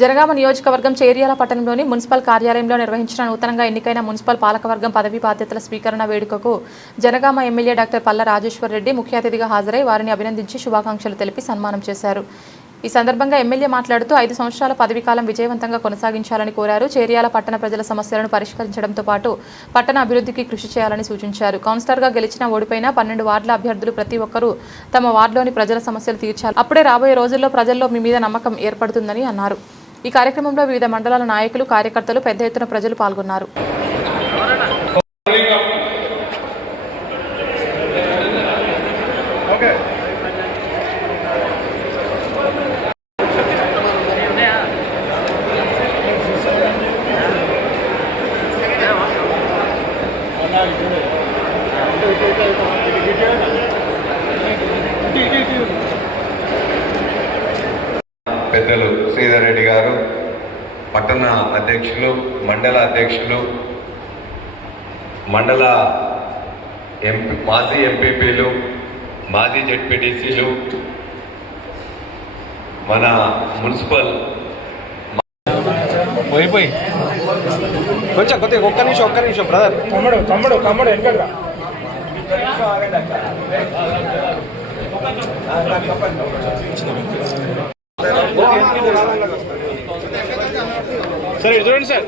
జనగామ నియోజకవర్గం చేర్యాల పట్టణంలోని మున్సిపల్ కార్యాలయంలో నిర్వహించిన నూతనంగా ఎన్నికైన మున్సిపల్ పాలకవర్గం పదవీ బాధ్యతల స్వీకరణ వేడుకకు జనగామ ఎమ్మెల్యే డాక్టర్ పల్ల రాజేశ్వర్ రెడ్డి ముఖ్య అతిథిగా హాజరై వారిని అభినందించి శుభాకాంక్షలు తెలిపి సన్మానం చేశారు. ఈ సందర్భంగా ఎమ్మెల్యే మాట్లాడుతూ 5 సంవత్సరాల పదవీకాలం విజయవంతంగా కొనసాగించాలని కోరారు. చేర్యాల పట్టణ ప్రజల సమస్యలను పరిష్కరించడంతో పాటు పట్టణ అభివృద్ధికి కృషి చేయాలని సూచించారు. కౌన్సిలర్గా గెలిచిన ఓడిపోయిన 12 వార్డుల అభ్యర్థులు ప్రతి ఒక్కరూ తమ వార్డులోని ప్రజల సమస్యలు తీర్చాలి. అప్పుడే రాబోయే రోజుల్లో ప్రజల్లో మీ మీద నమ్మకం ఏర్పడుతుందని అన్నారు. ఈ కార్యక్రమంలో వివిధ మండలాల నాయకులు, కార్యకర్తలు పెద్ద ఎత్తున ప్రజలు పాల్గొన్నారు. పెద్దలు శ్రీధర్ రెడ్డి గారు, పట్టణ అధ్యక్షులు, మండల అధ్యక్షులు, మండల మాజీ ఎంపీపీలు, మాజీ జెడ్పీటీసీలు, మన మున్సిపల్ కొంచెం కొద్దిగా ఒక్క నిమిషం బ్రదర్. తమ్ముడు వెనకగా సార్ ఇది చూడండి సార్.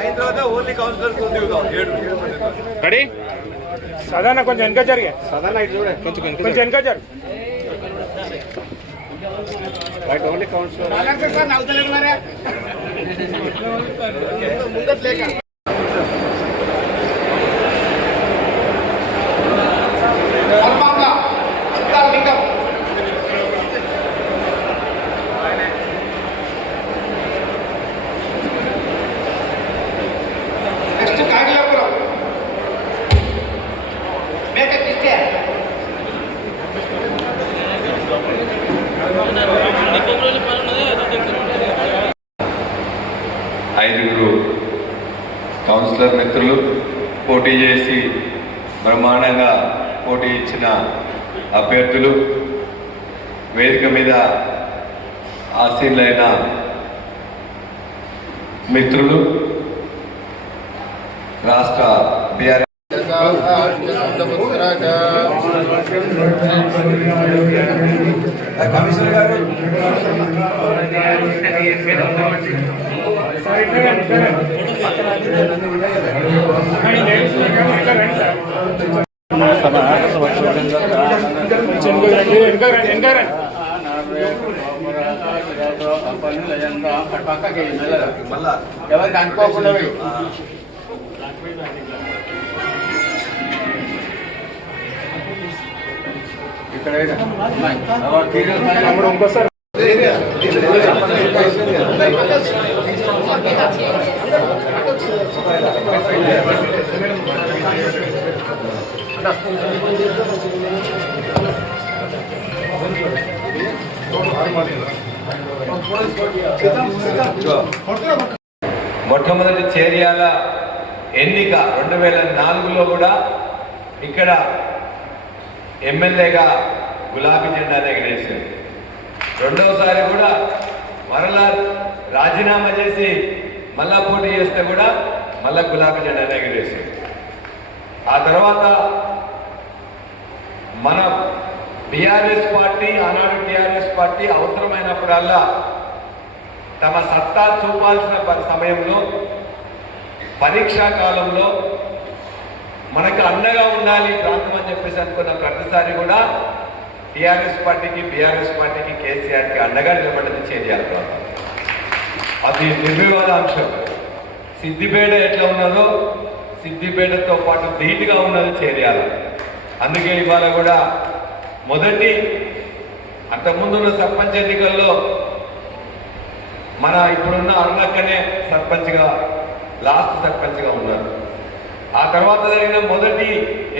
అయిన తర్వాత ఓన్లీ కౌన్సిలర్ రెడీ. సాధారణ కొంచెం వెనక జరిగే. సాధారణ ఇది చూడండి, కొంచెం వెనక జరుగు. రైట్, ఓన్లీ కౌన్సిలర్ ముందట్లేక ఐదుగురు కౌన్సిలర్ మిత్రులు పోటీ చేసి బ్రహ్మాండంగా పోటీ ఇచ్చిన అభ్యర్థులు, వేదిక మీద ఆసీనులైన మిత్రులు, రాష్ట్ర బీఆర్ఎస్ కమిషనర్ గారు ఎవరికి అనుకోకుండా ఇక్కడ ఇంకోసారి మొట్టమొదటి చేర్యాల ఎన్నిక 2004లో కూడా ఇక్కడ ఎమ్మెల్యేగా గులాబీ జెండానే ఎగరేశారు. రెండవసారి కూడా మరలా రాజీనామా చేసి మళ్ళా పోటీ చేస్తే కూడా మళ్ళా గులాబీ జెండానే ఎగరేశారు. ఆ తర్వాత మన టీఆర్ఎస్ పార్టీ, ఆనాడు టీఆర్ఎస్ పార్టీ అవసరమైనప్పుడల్లా తమ సత్తా చూపాల్సిన సమయంలో, పరీక్షా కాలంలో మనకు అండగా ఉండాలి ప్రాంతం అని చెప్పేసి అనుకున్న ప్రతిసారి కూడా టీఆర్ఎస్ పార్టీకి, బీఆర్ఎస్ పార్టీకి, కేసీఆర్కి అండగా నిలబడ్డది చేర్యాల ప్రాంతం. అది నిర్వివాద అంశం. సిద్దిపేట ఎట్లా ఉన్నదో సిద్దిపేటతో పాటు ధీటుగా ఉన్నది చేర్యాల. అందుకే ఇవాళ కూడా మొదటి అంతకుముందున్న సర్పంచ్ ఎన్నికల్లో మన ఇప్పుడున్న అరుణక్కనే సర్పంచ్గా, లాస్ట్ సర్పంచ్గా ఉన్నారు. ఆ తర్వాత జరిగిన మొదటి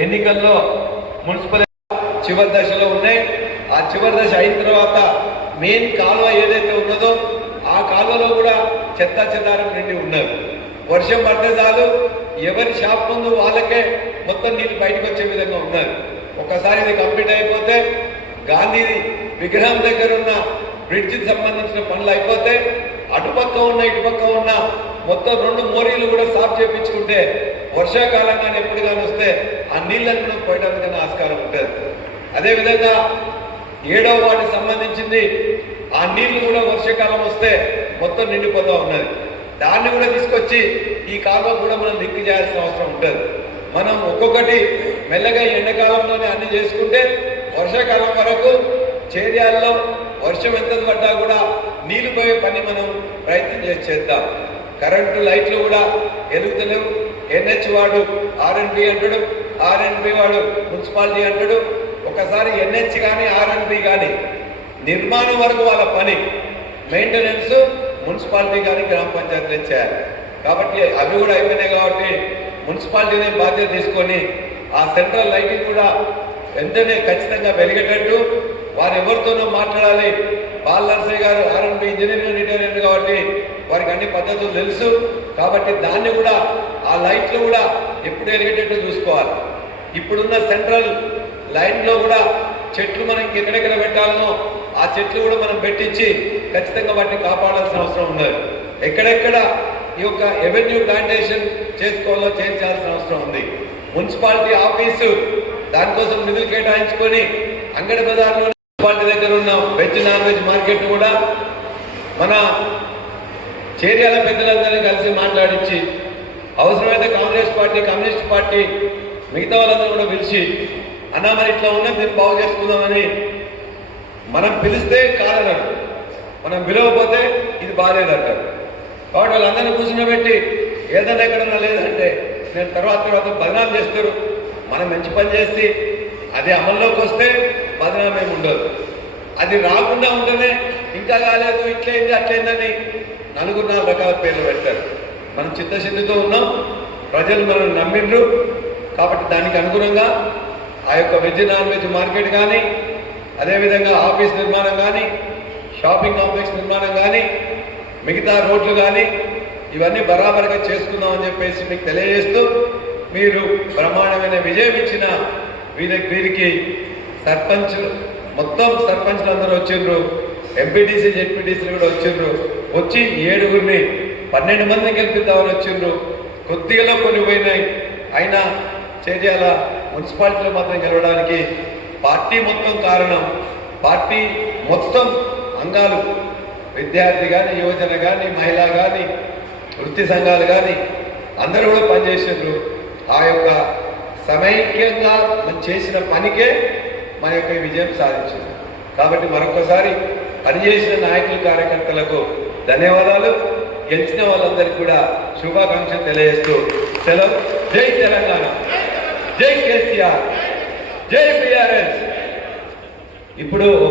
ఎన్నికల్లో మున్సిపల్ చివరి దశలో ఉన్నాయి. ఆ చివరి దశ అయిన తర్వాత మెయిన్ కాలువ ఏదైతే ఉన్నదో ఆ కాలువలో కూడా చెత్త చెదారం నిండి ఉన్నారు. వర్షం పడితే చాలు ఎవరి షాప్ ముందు వాళ్ళకే మొత్తం నీళ్ళు బయటకు వచ్చే విధంగా ఉన్నారు. ఒకసారి ఇది కంప్లీట్ అయిపోతే గాంధీ విగ్రహం దగ్గర ఉన్న బ్రిడ్జికి సంబంధించిన పనులు అయిపోతే అటుపక్క ఉన్న ఇటుపక్క ఉన్న మొత్తం 2 మోరీలు కూడా సాఫ్ చేయించుకుంటే వర్షాకాలం కానీ ఎప్పుడు కానీ వస్తే ఆ నీళ్ళని కూడా పోయడానికి ఆస్కారం ఉంటుంది. అదేవిధంగా 7వ వార్డుకి సంబంధించింది ఆ నీళ్లు కూడా వర్షాకాలం వస్తే మొత్తం నిండిపోతూ ఉన్నది. దాన్ని కూడా తీసుకొచ్చి ఈ కాలువ కూడా మనం లింక్ చేయాల్సిన అవసరం ఉంటుంది. మనం ఒక్కొక్కటి మెల్లగా ఎండాకాలంలోనే అన్ని చేసుకుంటే వర్షాకాలం వరకు చేర్యాల్లో వర్షం ఎంత పడ్డా కూడా నీళ్లు పోయే పని మనం ప్రయత్నం చేద్దాం. కరెంటు లైట్లు కూడా ఎలుగుతలేవు. NH వాడు RNB అంటాడు, RNB వాడు మున్సిపాలిటీ అంటాడు. ఒకసారి NH కానీ RNB కానీ నిర్మాణం వరకు వాళ్ళ పని, మెయింటెనెన్స్ మున్సిపాలిటీ కానీ గ్రామ పంచాయతీలే చేయాలి. కాబట్టి అవి కూడా అయిపోయినాయి. కాబట్టి మున్సిపాలిటీనే బాధ్యత తీసుకొని ఆ సెంట్రల్ లైటింగ్ కూడా వెంటనే ఖచ్చితంగా వెలిగేటట్టు వారు ఎవరితోనో మాట్లాడాలి. బాల నరసయ్య గారు RNB ఇంజనీరింగ్ రిటైర్ అయ్యారు కాబట్టి వారికి అన్ని పద్ధతులు తెలుసు. కాబట్టి దాన్ని కూడా ఆ లైట్లు కూడా ఎప్పుడు వెలిగేటట్టు చూసుకోవాలి. ఇప్పుడున్న సెంట్రల్ లైన్లో కూడా చెట్లు మనం ఎక్కడెక్కడ పెట్టాలనో ఆ చెట్లు కూడా మనం పెట్టించి ఖచ్చితంగా వాటిని కాపాడాల్సిన అవసరం ఉన్నది. ఎక్కడెక్కడ ఈ యొక్క రెవెన్యూ ప్లాంటేషన్ చేసుకోవాలో చేయించాల్సిన అవసరం ఉంది. మున్సిపాలిటీ ఆఫీసు దానికోసం నిధులు కేటాయించుకొని అంగడి బజార్లో మున్సిపాలిటీ దగ్గర ఉన్న వెజ్ నాన్ వెజ్ మార్కెట్ కూడా మన చేర్యాల పెద్దలందరినీ కలిసి మాట్లాడించి అవసరమైతే కాంగ్రెస్ పార్టీ, కమ్యూనిస్ట్ పార్టీ మిగతా వాళ్ళందరూ కూడా పిలిచి అన్నా మరి ఇట్లా ఉన్నది నేను బాగు చేసుకుందామని మనం పిలిస్తే కాదన్నారు, మనం పిలవకపోతే ఇది బాగాలేదంటారు. కాబట్టి వాళ్ళందరినీ కూర్చున్నబెట్టి ఏదైనా ఎక్కడన్నా లేదంటే నేను తర్వాత బదనాం చేస్తారు. మనం మంచి పని చేసి అది అమల్లోకి వస్తే బదనాం ఏమి ఉండదు. అది రాకుండా ఉంటేనే ఇంకా కాలేదు, ఇట్లయింది అట్లయిందని 4 రకాల పేర్లు పెడతారు. మనం చిత్తశుద్ధితో ఉన్నాం, ప్రజలు మనం నమ్మిండ్రు. కాబట్టి దానికి అనుగుణంగా ఆ యొక్క వెజ్ నాన్ వెజ్ మార్కెట్ కానీ, అదేవిధంగా ఆఫీస్ నిర్మాణం కానీ, షాపింగ్ కాంప్లెక్స్ నిర్మాణం కానీ, మిగతా రోడ్లు కానీ ఇవన్నీ బరాబరుగా చేసుకుందామని చెప్పేసి మీకు తెలియజేస్తూ, మీరు బ్రహ్మాండమైన విజయం ఇచ్చిన వీరికి సర్పంచ్లు మొత్తం సర్పంచ్లు అందరూ వచ్చిండ్రు, ఎంపీటీసీ జెడ్పీటీసీలు కూడా వచ్చిండ్రు. వచ్చి 7గురిని 12 మందిని గెలిపిద్దామని వచ్చిండ్రు. కొద్దిగా కొన్ని పోయినాయి. అయినా చేర్యాల మున్సిపాలిటీలో మాత్రం గెలవడానికి పార్టీ మొత్తం కారణం. పార్టీ మొత్తం అంగాలు, విద్యార్థి కానీ, యువజన కానీ, మహిళ కానీ, వృత్తి సంఘాలు కానీ అందరూ కూడా పనిచేసారు. ఆ యొక్క సమైక్యంగా చేసిన పనికే మన యొక్క విజయం సాధించింది. కాబట్టి మరొకసారి పనిచేసిన నాయకులు, కార్యకర్తలకు ధన్యవాదాలు. గెలిచిన వాళ్ళందరికీ కూడా శుభాకాంక్షలు తెలియజేస్తూ సెలవు. జై తెలంగాణ, జై కేసీఆర్, జై BRS. ఇప్పుడు